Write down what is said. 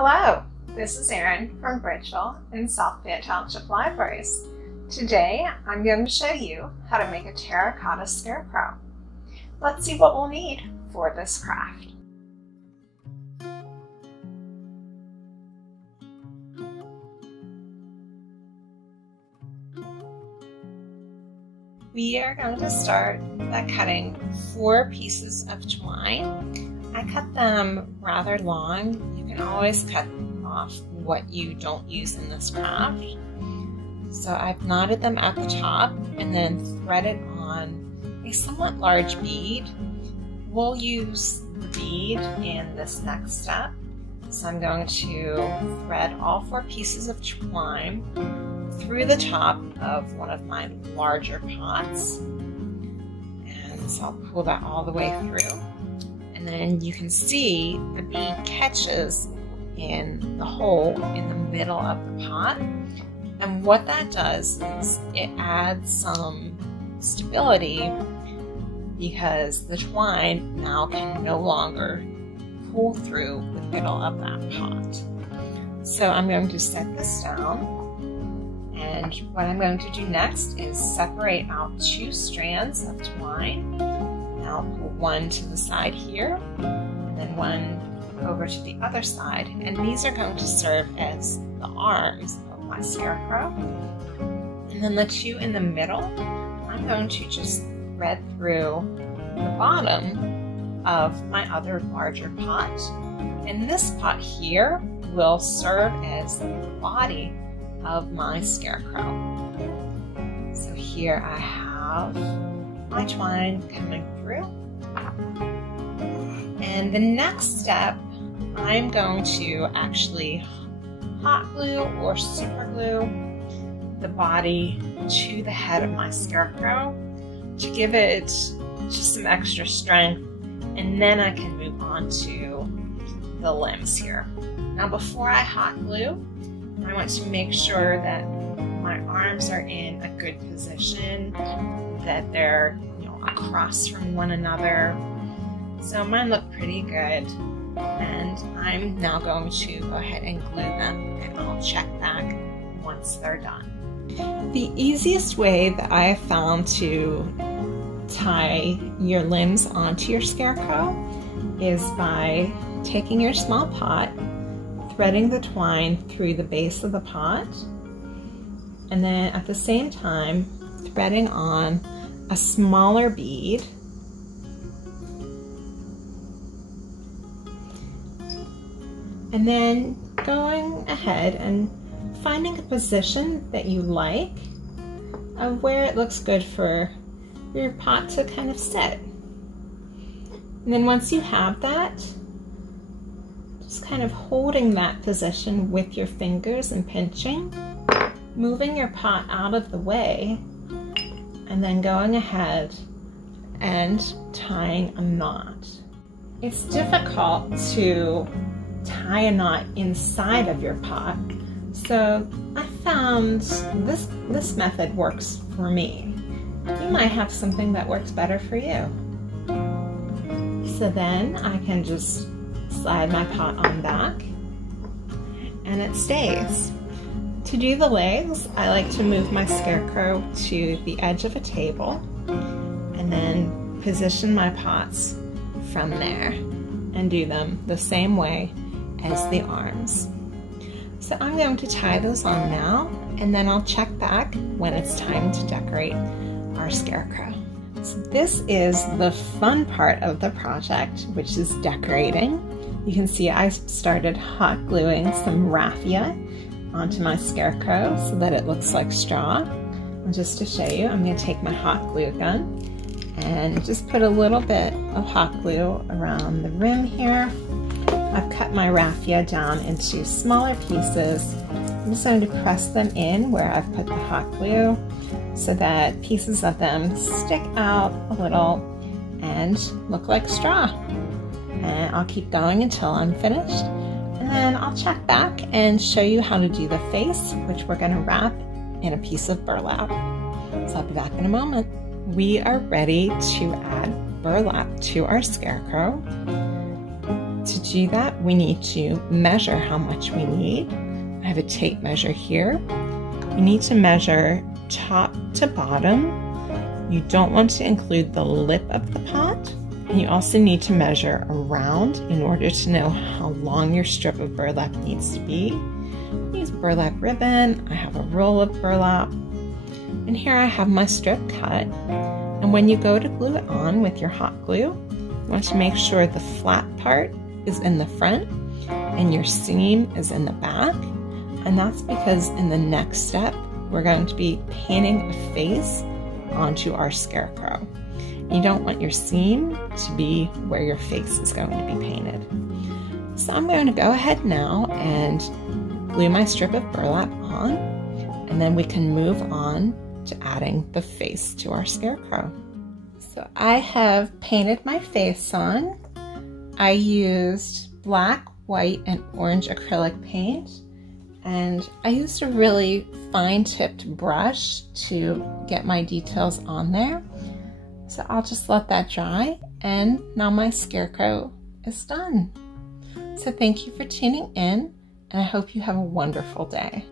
Hello, this is Erin from Bridgeville in South Fayette Township Libraries. Today I'm going to show you how to make a terracotta scarecrow. Let's see what we'll need for this craft. We are going to start by cutting 4 pieces of twine. I cut them rather long. You can always cut off what you don't use in this craft. So I've knotted them at the top and then threaded on a somewhat large bead. We'll use the bead in this next step. So I'm going to thread all 4 pieces of twine through the top of one of my larger pots. And so I'll pull that all the way through. And then you can see the bead catches in the hole in the middle of the pot. And what that does is it adds some stability because the twine now can no longer pull through the middle of that pot. So I'm going to set this down. And what I'm going to do next is separate out 2 strands of twine. I'll pull one to the side here, and then one over to the other side, and these are going to serve as the arms of my scarecrow. And then the 2 in the middle, I'm going to just thread through the bottom of my other larger pot. And this pot here will serve as the body of my scarecrow. So here I have my twine coming through. And the next step, I'm going to actually hot glue or super glue the body to the head of my scarecrow to give it just some extra strength, and then I can move on to the limbs here. Now before I hot glue, I want to make sure that my arms are in a good position, that they're across from one another. So mine look pretty good, and I'm now going to go ahead and glue them, and I'll check back once they're done. The easiest way that I have found to tie your limbs onto your scarecrow is by taking your small pot, threading the twine through the base of the pot, and then at the same time threading on a smaller bead, and then going ahead and finding a position that you like of where it looks good for your pot to kind of sit. And then once you have that, just kind of holding that position with your fingers and pinching, moving your pot out of the way, and then going ahead and tying a knot. It's difficult to tie a knot inside of your pot, so I found this method works for me. You might have something that works better for you. So then I can just slide my pot on back, and it stays. To do the legs, I like to move my scarecrow to the edge of a table and then position my pots from there and do them the same way as the arms. So I'm going to tie those on now, and then I'll check back when it's time to decorate our scarecrow. So this is the fun part of the project, which is decorating. You can see I started hot gluing some raffia onto my scarecrow so that it looks like straw. And just to show you, I'm going to take my hot glue gun and just put a little bit of hot glue around the rim here. I've cut my raffia down into smaller pieces. I'm just going to press them in where I've put the hot glue so that pieces of them stick out a little and look like straw. And I'll keep going until I'm finished. And then I'll check back and show you how to do the face, which we're going to wrap in a piece of burlap. So I'll be back in a moment. We are ready to add burlap to our scarecrow. To do that, we need to measure how much we need. I have a tape measure here. You need to measure top to bottom. You don't want to include the lip of the pot. And you also need to measure around in order to know how long your strip of burlap needs to be. I use burlap ribbon. I have a roll of burlap. And here I have my strip cut. And when you go to glue it on with your hot glue, you want to make sure the flat part is in the front and your seam is in the back. And that's because in the next step, we're going to be painting a face onto our scarecrow. You don't want your seam to be where your face is going to be painted. So I'm going to go ahead now and glue my strip of burlap on, and then we can move on to adding the face to our scarecrow. So I have painted my face on. I used black, white, and orange acrylic paint, and I used a really fine-tipped brush to get my details on there. So I'll just let that dry, and now my scarecrow is done. So thank you for tuning in, and I hope you have a wonderful day.